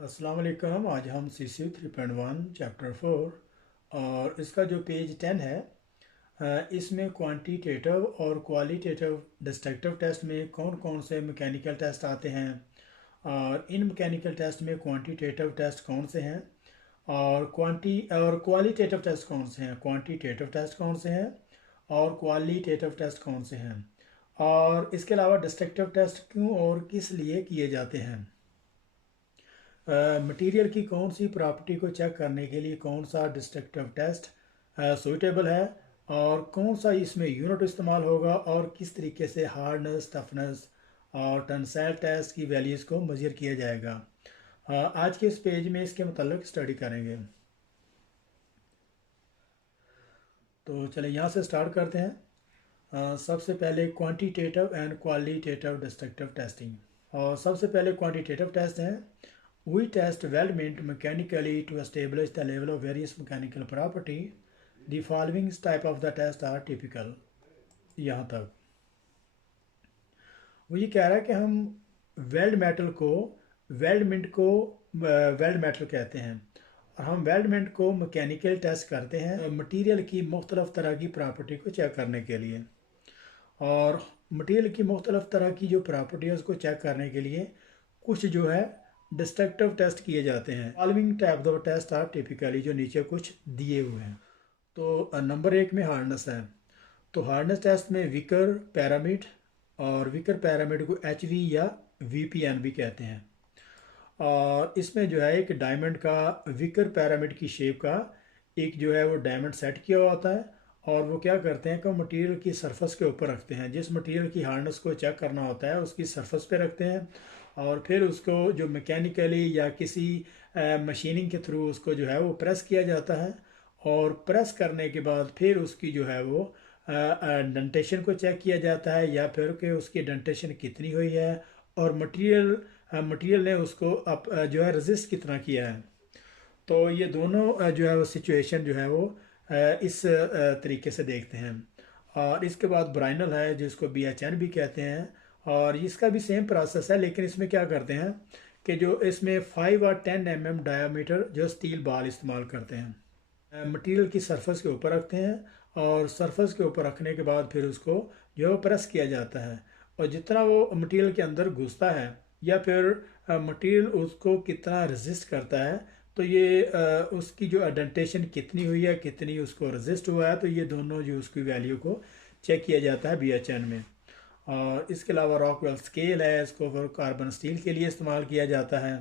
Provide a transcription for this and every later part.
अस्सलाम वालेकुम। आज हम CCU 3.1 चैप्टर 4 और इसका जो पेज 10 है, इसमें क्वांटिटेटिव और क्वालिटेटिव डिस्ट्रक्टिव टेस्ट में कौन कौन से मैकेनिकल टेस्ट आते हैं और इन मैकेनिकल टेस्ट में क्वांटिटेटिव टेस्ट कौन से हैं और क्वालिटेटिव टेस्ट कौन से हैं, क्वांटिटेटिव टेस्ट कौन से हैं और क्वालिटेटिव टेस्ट कौन से हैं, और इसके अलावा डिस्ट्रक्टिव टेस्ट क्यों और किस लिए किए जाते हैं। मटेरियल की कौन सी प्रॉपर्टी को चेक करने के लिए कौन सा डिस्ट्रक्टिव टेस्ट सूटेबल है और कौन सा इसमें यूनिट इस्तेमाल होगा और किस तरीके से हार्डनेस, टफनेस और टेंसाइल टेस्ट की वैल्यूज़ को मेजर किया जाएगा। आज के इस पेज में इसके मतलब स्टडी करेंगे। तो चले यहाँ से स्टार्ट करते हैं। सबसे पहले quantitative and qualitative destructive testing. और सबसे पहले क्वांटिटेटिव टेस्ट हैं। We test weldment mechanically to establish the level of various mechanical property. The following type of the test are typical. यहाँ तक वो ये कह रहा है कि हम वेल्डमेंट को वेल्ड मेटल कहते हैं और हम वेल्डमेंट को मैकेनिकल टेस्ट करते हैं मटेरियल की मुख्तलिफ तरह की प्रॉपर्टी को चेक करने के लिए। और मटेरियल की मुख्तलिफ तरह की जो प्रॉपर्टी है उसको चेक करने के लिए कुछ जो है डिस्ट्रक्टिव टेस्ट किए जाते हैं। Following type of test are typically, जो नीचे कुछ दिए हुए हैं। तो नंबर 1 में हार्डनेस है। तो हार्डनेस टेस्ट में विकर पैरामिड, और विकर पैरामिड को HV या VPN भी कहते हैं। और इसमें जो है एक डायमंड का विकर पैरामिड की शेप का एक जो है वो डायमंड सेट किया हुआ होता है और वो क्या करते हैं कि मटेरियल की सरफेस के ऊपर रखते हैं। जिस मटेरियल की हार्डनेस को चेक करना होता है उसकी सरफेस पे रखते हैं और फिर उसको जो मैकेनिकली या किसी मशीनिंग के थ्रू उसको जो है वो प्रेस किया जाता है और प्रेस करने के बाद फिर उसकी जो है वो डेंटेशन को चेक किया जाता है या फिर कि उसकी डेंटेशन कितनी हुई है और मटेरियल ने उसको जो है रेजिस्ट कितना किया है। तो ये दोनों जो है वो सिचुएशन जो है वो इस तरीके से देखते हैं। और इसके बाद ब्राइनल है जिसको BHN भी कहते हैं और इसका भी सेम प्रोसेस है, लेकिन इसमें क्या करते हैं कि जो इसमें 5 और 10 mm डायामीटर जो स्टील बाल इस्तेमाल करते हैं, मटेरियल की सरफेस के ऊपर रखते हैं और सरफेस के ऊपर रखने के बाद फिर उसको जो है प्रेस किया जाता है और जितना वो मटेरियल के अंदर घुसता है या फिर मटेरियल उसको कितना रेजिस्ट करता है, तो ये उसकी जो एडेंटेशन कितनी हुई है, कितनी उसको रेजिस्ट हुआ है, तो ये दोनों जो उसकी वैल्यू को चेक किया जाता है BHN में। और इसके अलावा रॉकवेल स्केल है, इसको फिर कार्बन स्टील के लिए इस्तेमाल किया जाता है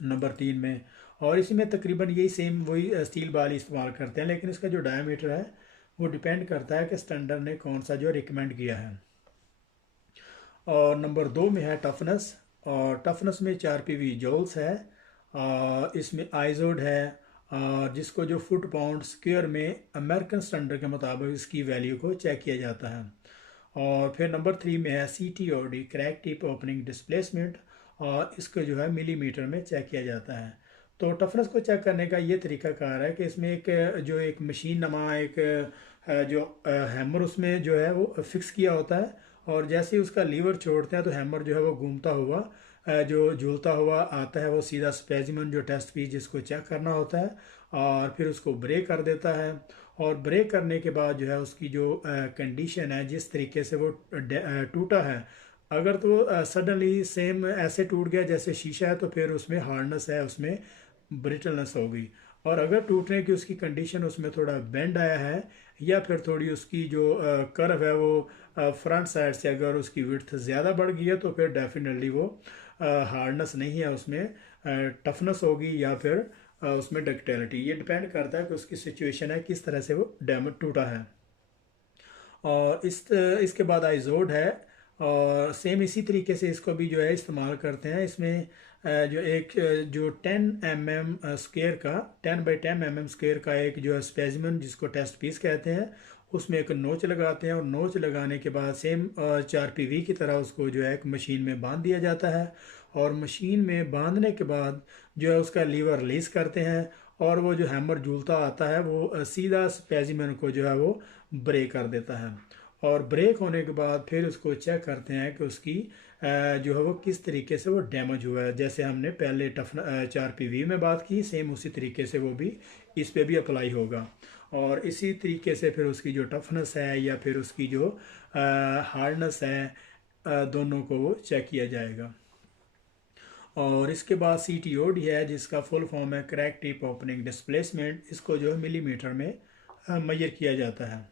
नंबर 3 में। और इसी में तकरीबन यही सेम वही स्टील बाल इस्तेमाल करते हैं, लेकिन इसका जो डायमीटर है वो डिपेंड करता है कि स्टैंडर्ड ने कौन सा जो रिकमेंड किया है। और नंबर 2 में है टफनेस, और टफनेस में 4 PV जॉल्स है। इसमें आइजोड है जिसको जो फुट पाउंड स्क्वायर में अमेरिकन स्टैंडर्ड के मुताबिक इसकी वैल्यू को चेक किया जाता है। और फिर नंबर 3 में है CTOD, crack tip opening displacement, और इसको जो है मिलीमीटर में चेक किया जाता है। तो टफनेस को चेक करने का ये तरीकाकार है कि इसमें एक मशीन नमा एक जो हैमर उसमें जो है वो फिक्स किया होता है और जैसे ही उसका लीवर छोड़ते हैं तो हैमर जो है वो घूमता हुआ जो झूलता हुआ आता है वो सीधा स्पेसिमेन जो टेस्ट पीस जिसको चेक करना होता है और फिर उसको ब्रेक कर देता है। और ब्रेक करने के बाद जो है उसकी जो कंडीशन है, जिस तरीके से वो टूटा है, अगर तो सडनली सेम ऐसे टूट गया जैसे शीशा है तो फिर उसमें हार्डनेस है, उसमें ब्रिटलनेस होगी। और अगर टूटने की उसकी कंडीशन उसमें थोड़ा बेंड आया है या फिर थोड़ी उसकी जो कर्व है वो फ्रंट साइड से अगर उसकी विड्थ ज़्यादा बढ़ गई है तो फिर डेफिनेटली वो हार्डनेस नहीं है, उसमें टफनेस होगी या फिर उसमें डक्टिलिटी। ये डिपेंड करता है कि उसकी सिचुएशन है किस तरह से वो डैमेज टूटा है। और इसके बाद आइजोड है और सेम इसी तरीके से इसको भी जो है इस्तेमाल करते हैं। इसमें जो 10 mm स्क्वायर का 10 बाई 10 mm स्क्वायर का एक जो है स्पेसिमेन जिसको टेस्ट पीस कहते हैं, उसमें एक नोच लगाते हैं और नोच लगाने के बाद सेम 4 PV की तरह उसको जो है एक मशीन में बांध दिया जाता है और मशीन में बांधने के बाद जो है उसका लीवर रिलीज करते हैं और वो जो हैमर झूलता आता है वो सीधा स्पेसिमेन को जो है वो ब्रेक कर देता है। और ब्रेक होने के बाद फिर उसको चेक करते हैं कि उसकी जो है वो किस तरीके से वो डैमेज हुआ है। जैसे हमने पहले टफ 4PV में बात की, सेम उसी तरीके से वो भी इस पे भी अप्लाई होगा। और इसी तरीके से फिर उसकी जो टफनेस है या फिर उसकी जो हार्डनेस है, दोनों को वो चेक किया जाएगा। और इसके बाद CTOD है, जिसका फुल फॉर्म है क्रैक टिप ओपनिंग डिस्प्लेसमेंट। इसको जो है मिलीमीटर में मेजर किया जाता है।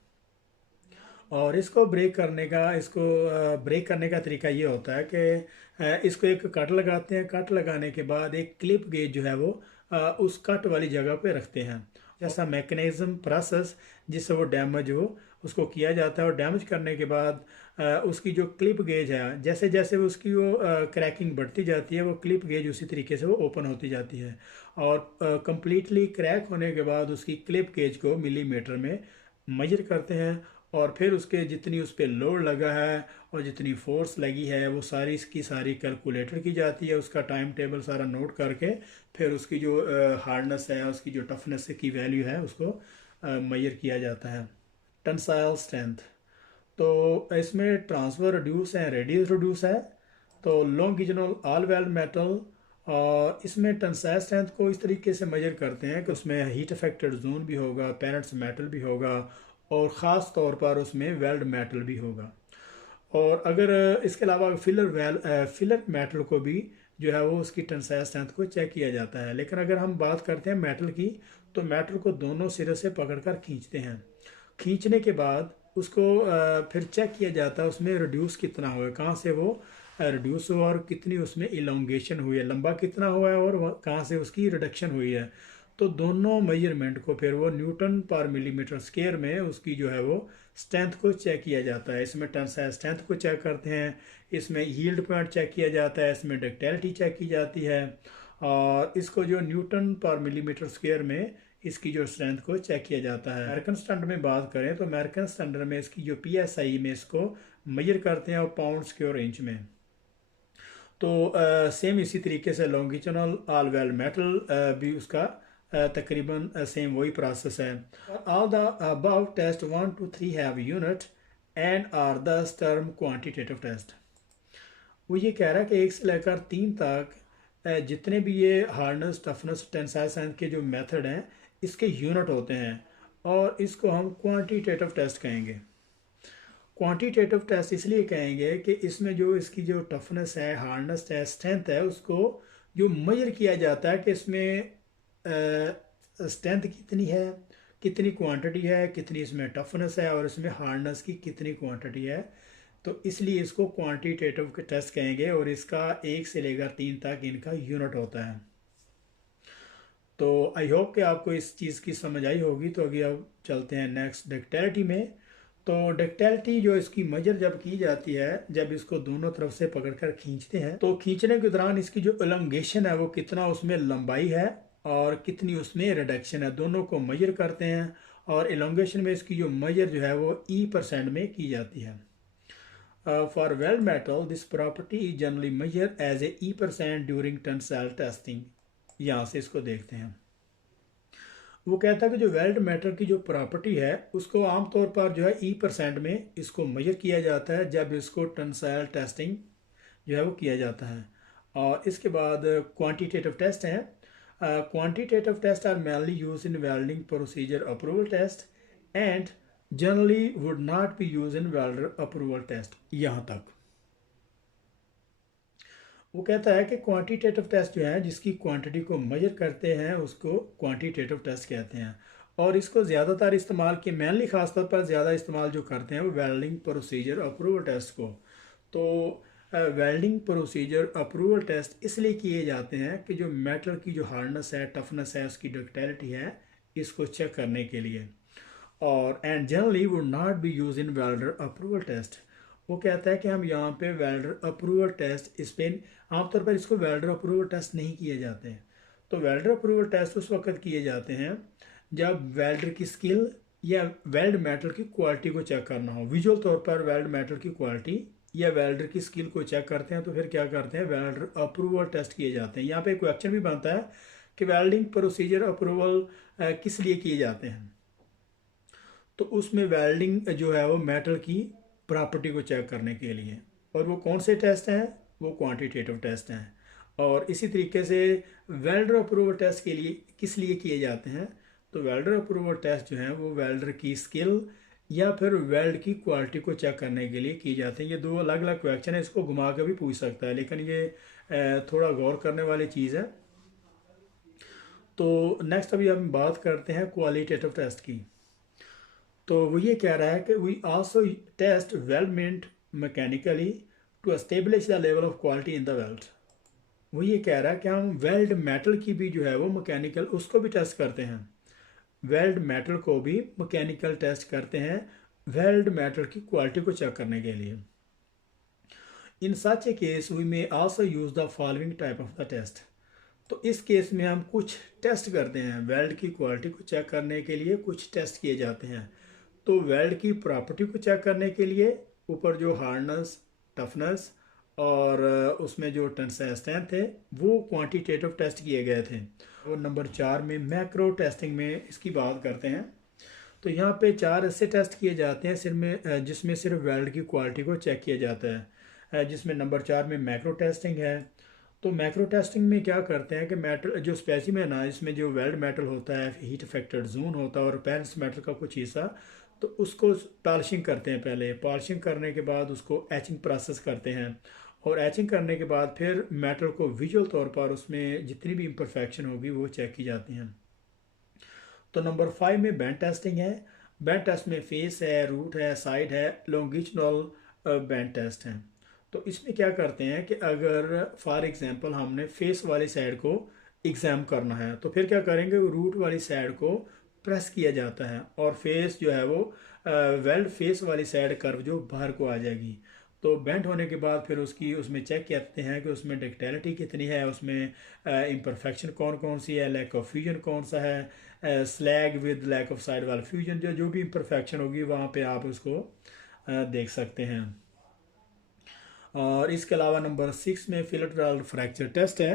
और इसको ब्रेक करने का तरीका ये होता है कि इसको एक कट लगाते हैं। कट लगाने के बाद एक क्लिप गेज जो है वो उस कट वाली जगह पे रखते हैं। जैसा मैकेनिज्म प्रोसेस जिससे वो डैमेज हो उसको किया जाता है। और डैमेज करने के बाद उसकी जो क्लिप गेज है, जैसे जैसे उसकी वो क्रैकिंग बढ़ती जाती है, वो क्लिप गेज उसी तरीके से वो ओपन होती जाती है। और कंप्लीटली क्रैक होने के बाद उसकी क्लिप गेज को मिलीमीटर में मेजर करते हैं। और फिर उसके जितनी उस पर लोड लगा है और जितनी फोर्स लगी है वो सारी इसकी सारी कैलकुलेटर की जाती है। उसका टाइम टेबल सारा नोट करके फिर उसकी जो हार्डनेस है, उसकी जो टफनेस की वैल्यू है, उसको मेजर किया जाता है। टेंसाइल स्ट्रेंथ, तो इसमें ट्रांसफर रिड्यूस है, रेडियस रिड्यूस है। तो लॉन्गिजनल ऑल वेल्ड मेटल, और इसमें टेंसाइल स्ट्रेंथ को इस तरीके से मेजर करते हैं कि उसमें हीट अफेक्टेड जोन भी होगा, पेरेंट्स मेटल भी होगा, और ख़ास तौर पर उसमें वेल्ड मेटल भी होगा। और अगर इसके अलावा फिलर मेटल को भी जो है वो उसकी टेंसाइल स्ट्रेंथ को चेक किया जाता है। लेकिन अगर हम बात करते हैं मेटल की, तो मेटल को दोनों सिरे से पकड़कर खींचते हैं। खींचने के बाद उसको फिर चेक किया जाता है उसमें रिड्यूस कितना हुआ है, कहाँ से वो रिड्यूस हुआ और कितनी उसमें इलोंगेशन हुई है, लंबा कितना हुआ है और कहाँ से उसकी रिडक्शन हुई है। तो दोनों मेजरमेंट को फिर वो न्यूटन पर मिलीमीटर स्क्वायर में उसकी जो है वो स्ट्रेंथ को चेक किया जाता है। इसमें टेंसाइल स्ट्रेंथ को चेक करते हैं, इसमें यील्ड पॉइंट चेक किया जाता है, इसमें डक्टिलिटी चेक की जाती है। और इसको जो न्यूटन पर मिलीमीटर स्क्वायर में इसकी जो स्ट्रेंथ को चेक किया जाता है। अमेरिकन स्टैंडर्ड में बात करें तो अमेरिकन स्टैंडर्ड में इसकी जो PSI में इसको मेजर करते हैं और पाउंड स्क्वायर इंच में। तो सेम इसी तरीके से लॉन्गिट्यूडनल ऑल वेल्ड मेटल भी उसका तकरीबन सेम वही प्रोसेस है। All the above test 1 to 3 have unit and are the term quantitative test. वो ये कह रहा है कि 1 से लेकर 3 तक जितने भी ये हार्डनेस, टफनेस, टेंसाइल स्ट्रेंथ के जो मेथड हैं, इसके यूनिट होते हैं और इसको हम क्वांटिटेटिव टेस्ट कहेंगे। क्वांटिटेटिव टेस्ट इसलिए कहेंगे कि इसमें जो इसकी जो टफनेस है, हार्डनेस है, स्ट्रेंथ है, उसको जो मेजर किया जाता है कि इसमें स्ट्रेंथ कितनी है, कितनी क्वांटिटी है, कितनी इसमें टफनेस है और इसमें हार्डनेस की कितनी क्वांटिटी है। तो इसलिए इसको क्वांटिटेटिव टेस्ट कहेंगे और इसका 1 से लेकर 3 तक इनका यूनिट होता है। तो आई होप कि आपको इस चीज़ की समझ आई होगी। तो अभी अब चलते हैं नेक्स्ट डक्टिलिटी में। तो डक्टिलिटी जो इसकी मेजर जब की जाती है, जब इसको दोनों तरफ से पकड़कर खींचते हैं, तो खींचने के दौरान इसकी जो एलोंगेशन है वो कितना उसमें लंबाई है और कितनी उसमें रिडक्शन है, दोनों को मेजर करते हैं। और एलोंगेशन में इसकी जो मेजर जो है वो E% में की जाती है। For weld metal this property is generally measure as a E% during tensile testing. यहाँ से इसको देखते हैं। वो कहता है कि जो वेल्ड मेटल की जो प्रॉपर्टी है उसको आमतौर पर जो है E% में इसको मेजर किया जाता है जब इसको टेंसाइल टेस्टिंग जो है वो किया जाता है। और इसके बाद क्वांटिटेटिव टेस्ट हैं। Quantitative test are mainly use in welding procedure approval test and generally would not be use in welder approval test. यहाँ तक वो कहता है कि क्वांटिटेटिव टेस्ट जो है जिसकी क्वांटिटी को मेजर करते हैं उसको क्वांटिटेटिव टेस्ट कहते हैं। और इसको ज़्यादातर इस्तेमाल किए, मेनली खासतौर पर ज़्यादा इस्तेमाल जो करते हैं वो वेल्डिंग प्रोसीजर अप्रूवल टेस्ट को। तो वेल्डिंग प्रोसीजर अप्रूवल टेस्ट इसलिए किए जाते हैं कि जो मेटल की जो हार्डनेस है, टफनेस है, उसकी डक्टिलिटी है, इसको चेक करने के लिए। और and generally would not be use in welder approval test. वो कहता है कि हम यहाँ पे वेल्डर अप्रूवल टेस्ट इस पर आमतौर पर इसको वेल्डर अप्रूवल टेस्ट नहीं किए जाते हैं। तो वेल्डर अप्रूवल टेस्ट उस वक्त किए जाते हैं जब वेल्डर की स्किल या वेल्ड मेटल की क्वालिटी को चेक करना हो। विजुअल तौर पर वेल्ड मेटल की क्वालिटी या वेल्डर की स्किल को चेक करते हैं तो फिर क्या करते हैं, वेल्डर अप्रूवल टेस्ट किए जाते हैं। यहाँ पे क्वेश्चन भी बनता है कि वेल्डिंग प्रोसीजर अप्रूवल किस लिए किए जाते हैं। तो उसमें वेल्डिंग जो है वो मेटल की प्रॉपर्टी को चेक करने के लिए। और वो कौन से टेस्ट हैं, वो क्वांटिटेटिव टेस्ट हैं। और इसी तरीके से वेल्डर अप्रूवल टेस्ट के लिए किस लिए किए जाते हैं, तो वेल्डर अप्रूवल टेस्ट जो हैं वो वेल्डर की स्किल या फिर वेल्ड की क्वालिटी को चेक करने के लिए की जाते हैं। ये दो अलग अलग क्वेश्चन है, इसको घुमा के भी पूछ सकता है, लेकिन ये थोड़ा गौर करने वाली चीज़ है। तो नेक्स्ट अभी हम बात करते हैं क्वालिटेटिव टेस्ट की। तो वो ये कह रहा है कि we also test weldment mechanically to establish the level of quality in the weld. वो ये कह रहा है कि हम वेल्ड मेटल की भी जो है वो मैकेनिकल उसको भी टेस्ट करते हैं, वेल्ड मेटल को भी मैकेनिकल टेस्ट करते हैं वेल्ड मेटल की क्वालिटी को चेक करने के लिए। In such a case we may also use the following type of the test. तो इस केस में हम कुछ टेस्ट करते हैं, वेल्ड की क्वालिटी को चेक करने के लिए कुछ टेस्ट किए जाते हैं। तो वेल्ड की प्रॉपर्टी को चेक करने के लिए ऊपर जो हार्डनेस, टफनेस और उसमें जो टेंसाइल स्ट्रेंथ थे वो क्वांटिटेटिव टेस्ट किए गए थे। और नंबर 4 में मैक्रो टेस्टिंग में इसकी बात करते हैं। तो यहाँ पे 4 ऐसे टेस्ट किए जाते हैं सिर्फ में जिसमें सिर्फ वेल्ड की क्वालिटी को चेक किया जाता है, जिसमें नंबर 4 में मैक्रो टेस्टिंग है। तो मैक्रो टेस्टिंग में क्या करते हैं कि मेटल जो स्पेसिमेन है इसमें जो वेल्ड मेटल होता है, हीट अफेक्टेड जोन होता है और पेरेंट्स मेटल का कुछ हिस्सा, तो उसको पॉलिशिंग करते हैं। पहले पॉलिशिंग करने के बाद उसको एचिंग प्रोसेस करते हैं और एचिंग करने के बाद फिर मेटल को विजुअल तौर पर उसमें जितनी भी इम्परफेक्शन होगी वो चेक की जाती हैं। तो नंबर 5 में बैंड टेस्टिंग है। बैंड टेस्ट में फेस है, रूट है, साइड है, लॉन्गिट्यूडनल बैंड टेस्ट है। तो इसमें क्या करते हैं कि अगर फॉर एग्जांपल हमने फेस वाली साइड को एग्जाम करना है तो फिर क्या करेंगे, रूट वाली साइड को प्रेस किया जाता है और फेस जो है वो वेल्ड फेस वाली साइड कर्व जो बाहर को आ जाएगी। तो बेंट होने के बाद फिर उसकी उसमें चेक करते हैं कि उसमें डक्टिलिटी कितनी है, उसमें इम्परफेक्शन कौन कौन सी है, लैक ऑफ फ्यूजन कौन सा है, slag with lack of side wall fusion, जो जो भी इम्परफेक्शन होगी वहाँ पे आप उसको देख सकते हैं। और इसके अलावा नंबर 6 में फिलेट वेल्ड फ्रैक्चर टेस्ट है।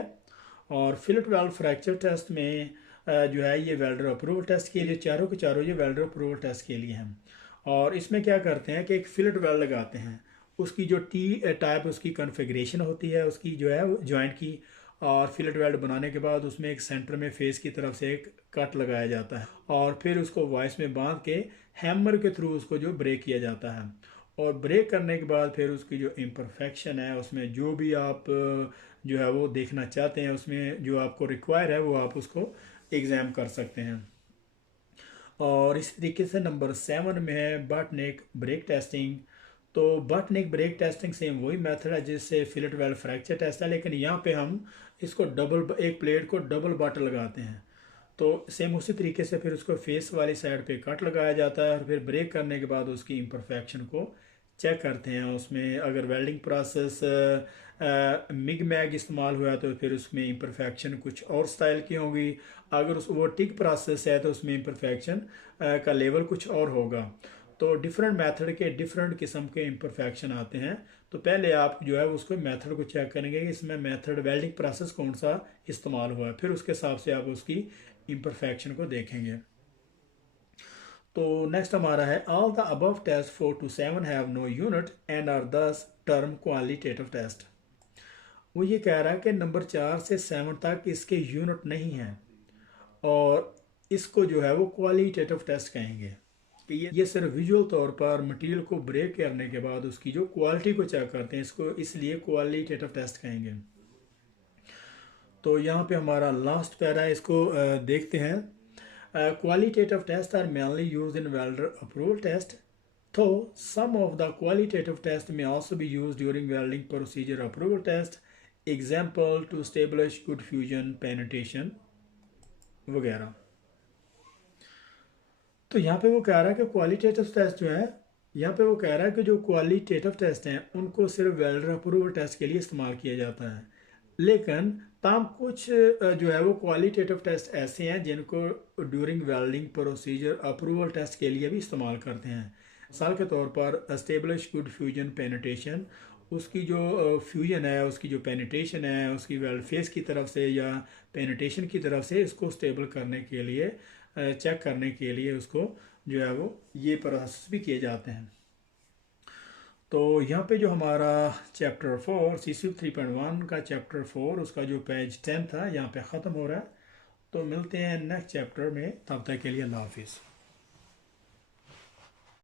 और फिलेट वेल्ड फ्रैक्चर टेस्ट में जो है ये वेल्डर अप्रूवल टेस्ट के लिए, चारों के चारों ये वेल्डर अप्रूवल टेस्ट के लिए हैं। और इसमें क्या करते हैं कि एक फिलेट वेल्ड लगाते हैं, उसकी जो टी टाइप उसकी कन्फिग्रेशन होती है उसकी जो है जॉइंट की, और फिलेट वेल्ड बनाने के बाद उसमें एक सेंटर में फेस की तरफ से एक कट लगाया जाता है और फिर उसको वॉइस में बांध के हैमर के थ्रू उसको जो ब्रेक किया जाता है। और ब्रेक करने के बाद फिर उसकी जो इम्परफेक्शन है उसमें जो भी आप जो है वो देखना चाहते हैं, उसमें जो आपको रिक्वायर है वो आप उसको एग्ज़ाम कर सकते हैं। और इस तरीके से नंबर 7 में है बट नेक ब्रेक टेस्टिंग। तो butt neck break testing same वही मेथड है जिससे फिलेट वेल्ड फ्रैक्चर टेस्ट है, लेकिन यहाँ पे हम इसको डबल, एक प्लेट को डबल बट लगाते हैं। तो सेम उसी तरीके से फिर उसको फेस वाली साइड पे कट लगाया जाता है और फिर ब्रेक करने के बाद उसकी इम्परफेक्शन को चेक करते हैं। उसमें अगर वेल्डिंग प्रोसेस मिग मैग इस्तेमाल हुआ है तो फिर उसमें इम्परफेक्शन कुछ और स्टाइल की होगी, अगर उस वो टिक प्रोसेस है तो उसमें इम्परफेक्शन का लेवल कुछ और होगा। तो डिफरेंट मेथड के डिफरेंट किस्म के इम्परफेक्शन आते हैं। तो पहले आप जो है उसको मेथड को चेक करेंगे कि इसमें मेथड वेल्डिंग प्रोसेस कौन सा इस्तेमाल हुआ है, फिर उसके हिसाब से आप उसकी इम्परफेक्शन को देखेंगे। तो नेक्स्ट हमारा है all the above test 4 to 7 have no unit and are thus term qualitative test. वो ये कह रहा है कि नंबर 4 से 7 तक इसके यूनिट नहीं हैं और इसको जो है वो क्वालिटेटिव टेस्ट कहेंगे कि ये सिर्फ विजुअल तौर पर मटेरियल को ब्रेक करने के बाद उसकी जो क्वालिटी को चेक करते हैं, इसको इसलिए क्वालिटेटिव टेस्ट कहेंगे। तो यहाँ पे हमारा लास्ट पैरा है, इसको देखते हैं। Qualitative tests are mainly used in welder approval test, though some of the qualitative tests may also be used during welding procedure approval test, example to establish good fusion penetration वगैरह। तो यहाँ पे वो कह रहा है कि क्वालिटेटिव टेस्ट जो है, यहाँ पे वो कह रहा है कि जो क्वालिटेटिव टेस्ट हैं उनको सिर्फ वेल्डर अप्रूवल टेस्ट के लिए इस्तेमाल किया जाता है, लेकिन तमाम कुछ जो है वो क्वालिटेटिव टेस्ट ऐसे हैं जिनको during welding procedure approval test के लिए भी इस्तेमाल करते हैं। मिसाल के तौर पर एस्टेब्लिश गुड फ्यूजन पेनिट्रेशन, उसकी जो फ्यूजन है, उसकी जो पेनिट्रेशन है, उसकी वेल्ड फेस की तरफ से या पेनिट्रेशन की तरफ से इसको स्टेबल करने के लिए, चेक करने के लिए उसको जो है वो ये प्रोसेस भी किए जाते हैं। तो यहाँ पे जो हमारा चैप्टर 4 CC 3.1 का चैप्टर 4 उसका जो पेज 10 था यहाँ पे ख़त्म हो रहा है। तो मिलते हैं नेक्स्ट चैप्टर में, तब तक के लिए अल्लाह हाफिज़।